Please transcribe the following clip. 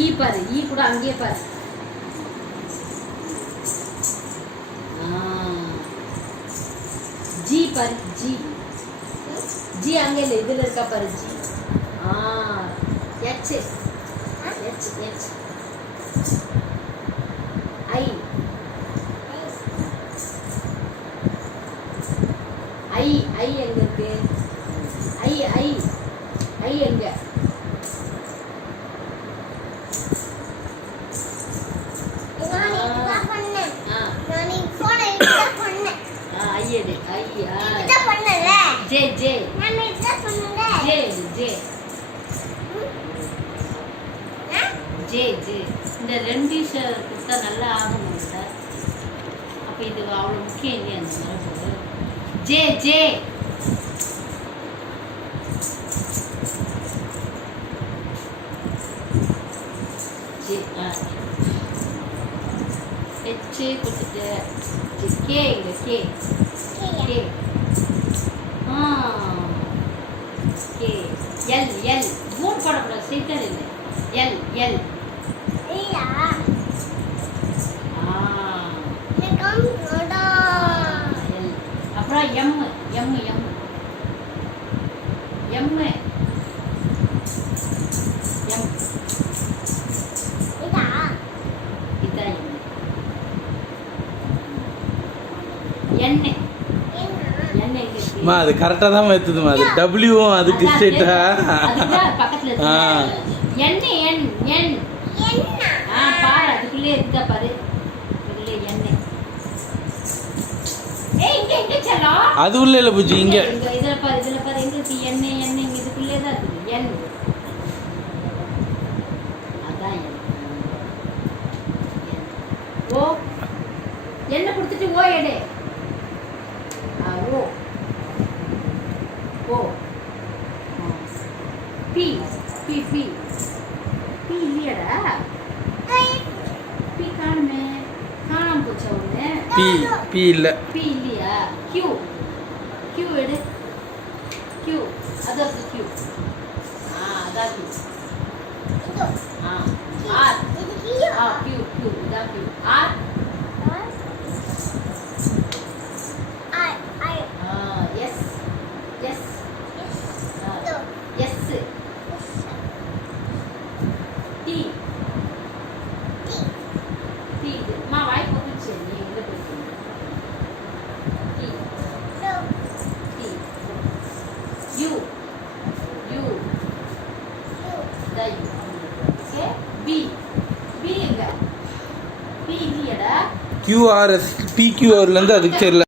ஈ பாரு, ஈ கூட அங்கேயே பாரு. ஜி பாரு, ஜி. ஜி அங்க இல்ல, இதுல இருக்கா பாரு G. H H H. I I I எங்க இருக்கு? ஐ ஐ ஐ எங்க? J J J J J J. இந்த ரெண்டு கொடுத்தா நல்லா ஆகும் சார். அப்போ இது அவ்வளோ முக்கியம் இல்லையா அந்த மரபு? J J J. ஹெச் கொடுத்துட்டு கே இங்கே K K. K L L. மூணு போடக்கூடாது, சிக்கல் இல்லை. L L. அப்புறம் M M M M M. இதான் எண்ணெய். அது கரெக்டா தான் ஏத்துதுமா. அது டபிள்யூவும் அதுக்கு ஸ்ட்ரைட்டா பக்கத்துல எண்ணெய். எண் எண் பாரு, அதுக்குள்ளே இருக்கா பாரு. அதுக்குள்ளே எண்ணெய். ஏய் இங்க இங்க செல்லம். அது உள்ள இல்ல பூஜி, இங்க இதுல பாரு, இதுல பாரு. எங்க இருக்கு எண்ணெய்? எண்ணெய் இதுக்குள்ளே தான் இருக்கு. எண் அதான் ஓ. எண்ணெய் கொடுத்துட்டு ஓ எடு. O O. P P P P இல்லையடா. பி காணுமே, காணாம போச்சா ஒண்ணு? பி பி இல்ல. பி இல்லையா? கியூ கியூ எடு. கியூ அதான் கியூ. அதான் கியூ. ஆர் கியூ கியூ இதான் Q. R S S S. T T. மா வாய் போட்டுச்சு, நீ உள்ள போயிட்டு. T T. யூ யூ த யூ. ஓகே. பி பி எங்க? பி இல்லையடா. QRS PQR ல இருந்து அதுக்கு தெரியல.